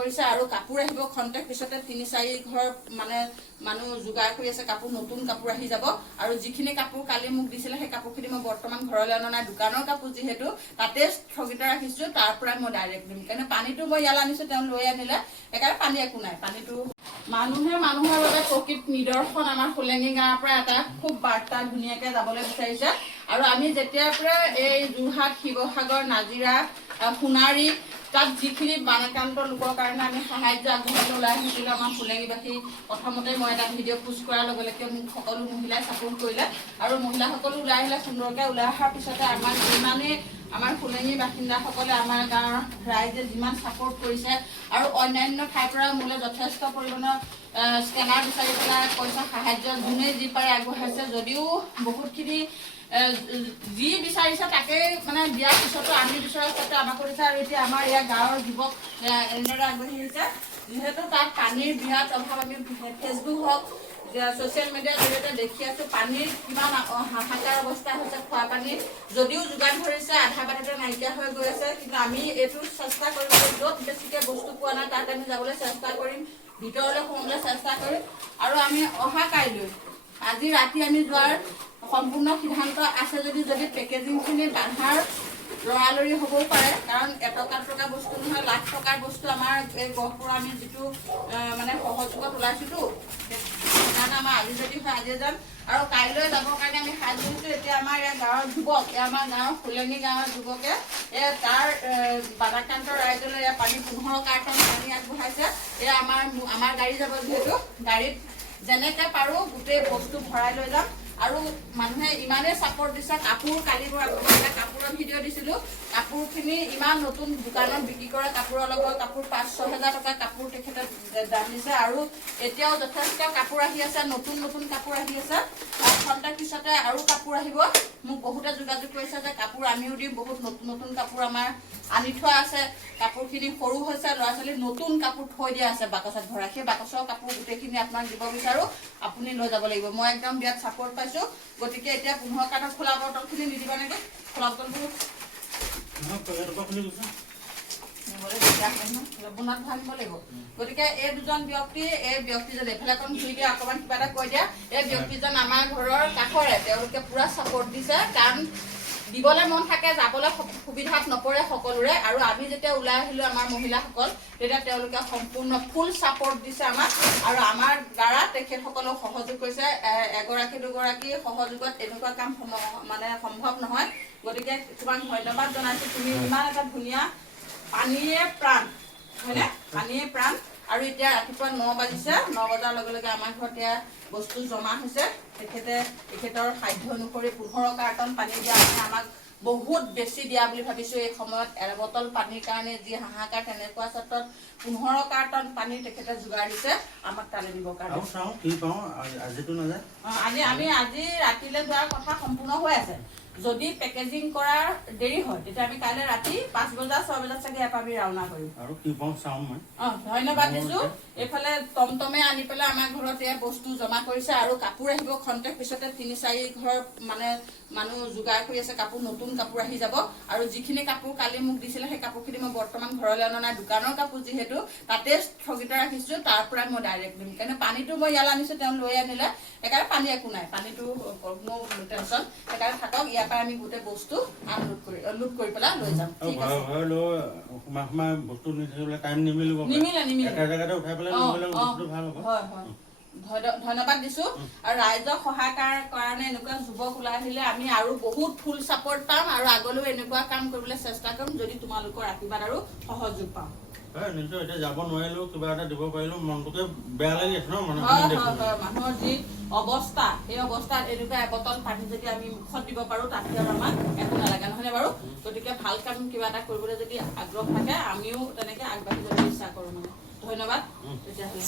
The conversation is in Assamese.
কৰিছে আৰু কাপোৰ আহিব খন্তেক পিছতে ৩-৪ ঘৰ মানে মানুহ যোগাৰ কৰি আছে কাপোৰ নতুন কাপোৰ আহি যাব আৰু যিখিনি কাপোৰ কালি মোক দিছিলে সেই কাপোৰখিনি মই বৰ্তমান ঘৰলৈ অনা নাই দোকানৰ কাপোৰ যিহেতু তাতে স্থগিত ৰাখিছোঁ তাৰ পৰা মই ডাইৰেক্ট দিম কাৰণ পানীটো মই ইয়ালৈ আনিছোঁ তেওঁ লৈ আনিলে সেইকাৰণে পানী একো নাই পানীটো মানুহে মানুহৰ বাবে প্ৰকৃত নিদৰ্শন আমাৰ ফুলেঙি গাঁৱৰ পৰা এটা খুব বাৰ্তা ধুনীয়াকৈ যাবলৈ বিচাৰিছে আৰু আমি যেতিয়াৰ পৰা এই যোৰহাট শিৱসাগৰ নাজিৰা সোণাৰী তাত যিখিনি বানাক্ৰান্ত লোকৰ কাৰণে আমি সাহায্য আগবঢ়াবলৈ ওলাই আহিছিলোঁ আমাৰ ফুলেঙিবাসী প্ৰথমতে মই এটা ভিডিঅ' পোষ্ট কৰাৰ লগে লগে মোক সকলো মহিলাই ছাপোৰ্ট কৰিলে আৰু মহিলাসকলো ওলাই আহিলে সুন্দৰকৈ ওলাই অহাৰ পিছতে আমাৰ যিমানেই আমাৰ ফুলেঙি বাসিন্দাসকলে আমাৰ গাঁৱৰ ৰাইজে যিমান ছাপোৰ্ট কৰিছে আৰু অন্যান্য ঠাইৰ পৰা মোলৈ যথেষ্ট পৰিমাণৰ স্কেনাৰ বিচাৰি পেলাই পইচা সাহায্য যোনে যি পাৰে আগবঢ়াইছে যদিও বহুতখিনি যি বিচাৰিছে তাকে মানে দিয়াৰ পিছতো আমি বিচৰা ক্ষেত্ৰত আমাক কৰিছে আৰু এতিয়া আমাৰ ইয়াৰ গাঁৱৰ যুৱক এনেদৰে আগবাঢ়ি আহিছে যিহেতু তাত পানীৰ বিৰাট অভাৱ আমি ফেচবুক হওক ছ'চিয়েল মিডিয়াৰ জৰিয়তে দেখি আছোঁ পানীৰ কিমান হাহাকাৰ অৱস্থা হৈছে খোৱা পানী যদিও যোগান ধৰিছে আধা বাটতে নাইকিয়া হৈ গৈ আছে কিন্তু আমি এইটো চেষ্টা কৰিম য'ত বেছিকৈ বস্তু পোৱা নাই তাত আমি যাবলৈ চেষ্টা কৰিম ভিতৰলৈ সোমাবলৈ চেষ্টা কৰিম আৰু আমি অহা কাইলৈ আজি ৰাতি আমি যোৱাৰ সম্পূৰ্ণ সিদ্ধান্ত আছে যদি পেকেজিংখিনি বাধাৰ লৰালৰি হ'বও পাৰে কাৰণ এটকা বস্তু নহয় লাখ টকাৰ বস্তু আমাৰ এই গহপুৰৰ আমি যিটো মানে সহযোগত ওলাইছোঁতো সেইকাৰণে আমাৰ আজি যদি হয় আজি যাম আৰু কাইলৈ যাবৰ কাৰণে আমি সাজু হৈছোঁ এতিয়া আমাৰ ইয়াৰ গাঁৱৰ যুৱক আমাৰ গাঁৱৰ ফুলেঙি গাঁৱৰ যুৱকে তাৰ বানাক্ৰান্ত ৰাইজলৈ পানী 15 কাৰ্টন পানী আগবঢ়াইছে এয়া আমাৰ গাড়ী যাব যিহেতু গাড়ীত যেনেকৈ পাৰোঁ গোটেই বস্তু ভৰাই লৈ যাম আৰু মানুহে ইমানেই ছাপোৰ্ট দিছে কাপোৰ কালি কাপোৰৰ ভিডিঅ' দিছিলোঁ কাপোৰখিনি ইমান নতুন দোকানত বিক্ৰী কৰা কাপোৰৰ লগত কাপোৰ 5-6 হাজাৰ টকা কাপোৰ তেখেতে দাম দিছে আৰু এতিয়াও যথেষ্ট কাপোৰ আহি আছে নতুন কাপোৰ আহি আছে খন্তেক পিছতে আৰু কাপোৰ আহিব মোক বহুতে যোগাযোগ কৰিছে যে কাপোৰ আমিও দিম বহুত নতুন কাপোৰ আমাৰ আনি থোৱা আছে কাপোৰখিনি সৰু হৈছে ল'ৰা ছোৱালী নতুন কাপোৰ থৈ দিয়া আছে বাকচত ভৰাই সেই বাকচৰ কাপোৰ গোটেইখিনি আপোনাক দিব বিচাৰোঁ আপুনি লৈ যাব লাগিব মই একদম বিৰাট ছাপোৰ্ট পাইছোঁ গতিকে এতিয়া 15 কাৰ্টন খোলা বটলখিনি নিদিবা নেকি খোলা বটলবোৰ বনাত ভাঙিব লাগিব গতিকে এই দুজন ব্যক্তি এই ব্যক্তিজন এফালে অকণ ধুই দিয়া অকণমান কিবা এটা কৈ দিয়া এই ব্যক্তিজন আমাৰ ঘৰৰ কাষৰে তেওঁলোকে পুৰা ছাপোৰ্ট দিছে কাৰণ দিবলৈ মন থাকে যাবলৈ সুবিধাত নপৰে সকলোৰে আৰু আমি যেতিয়া ওলাই আহিলোঁ আমাৰ মহিলাসকল তেতিয়া তেওঁলোকে সম্পূৰ্ণ ফুল ছাপোৰ্ট দিছে আমাক আৰু আমাৰ দ্বাৰা তেখেতসকলেও সহযোগ কৰিছে এগৰাকী দুগৰাকী সহযোগত এনেকুৱা কাম মানে সম্ভৱ নহয় গতিকে তোমাক ধন্যবাদ জনাইছোঁ তুমি ইমান এটা ধুনীয়া পানীয়ে প্ৰাণ হয়নে পানীয়ে প্ৰাণ আৰু এতিয়া ৰাতিপুৱা 9 বাজিছে 9 বজাৰ লগে লগে আমাৰ ঘৰত এয়া বস্তু জমা হৈছে তেখেতৰ সাধ্য অনুসৰি 15 কাৰ্টন পানী দিয়া মানে আমাক বহুত বেছি দিয়া বুলি ভাবিছোঁ এই সময়ত বটল পানীৰ কাৰণে যি হাহাকাৰ তেনেকুৱা ক্ষেত্ৰত 15 কাৰ্টন পানী তেখেতে যোগাৰ দিছে আমাক তালৈ দিবৰ কাৰণে আজি ৰাতিলৈ যোৱাৰ কথা সম্পূৰ্ণ হৈ আছে যদি পেকেজিং কৰাৰ দেৰি হয় তেতিয়া আমি কাইলৈ ৰাতি 5 বজা 6 বজাত চাগে ইয়াৰ পৰা আমি ৰাওনা কৰিম আৰু কি পাওঁ চাওঁ মই ধন্যবাদ দিছোঁ এইফালে টমটমে আনি পেলাই আমাৰ ঘৰত এয়া বস্তু জমা কৰিছে আৰু কাপোৰ আহিব খন্তেক পিছতে 3-4 ঘৰ মানে মানুহ যোগাৰ কৰি আছে কাপোৰ নতুন কাপোৰ আহি যাব আৰু যিখিনি কাপোৰ কালি মোক দিছিলে সেই কাপোৰখিনি মই বৰ্তমান ঘৰলৈ অনা নাই দোকানৰ কাপোৰ যিহেতু তাতে স্থগিত ৰাখিছোঁ তাৰ পৰা মই ডাইৰেক্ট দিম কাৰণ পানীটো মই ইয়ালৈ আনিছোঁ তেওঁ লৈ আনিলে সেইকাৰণে পানী একো নাই পানীটো কোনো টেনশ্যন সেইকাৰণে থাকক ইয়াৰ পৰা আমি গোটেই বস্তু লোড কৰি পেলাই লৈ যাম ঠিক আছে ধন্যবাদ দিছোঁ আৰু ৰাইজক সহায় কাৰণে এনেকুৱা যুৱক ওলাই আহিলে আমি আৰু বহুত ফুল ছাপোৰ্ট পাম আৰু আগলৈও এনেকুৱা কাম কৰিবলৈ চেষ্টা কৰিম যদি তোমালোকৰ আশীৰ্বাদ আৰু সহযোগ পাম নিশ্চয় এতিয়া যাব নোৱাৰিলেও কিবা এটা দিব পাৰিলেও মনটোকে বেয়া লাগি আছে ন মানুহৰ যি অৱস্থা সেই অৱস্থাত এনেকুৱা এবটল পানী যদি আমি মুখত দিব পাৰোঁ তাতকৈ আমাক একো নালাগে নহয়নে বাৰু গতিকে ভাল কাম কিবা এটা কৰিবলৈ যদি আগ্ৰহ থাকে আমিও তেনেকৈ আগবাঢ়ি যাবলৈ ইচ্ছা কৰোঁ মানে ধন্যবাদ তেতিয়াহ'লে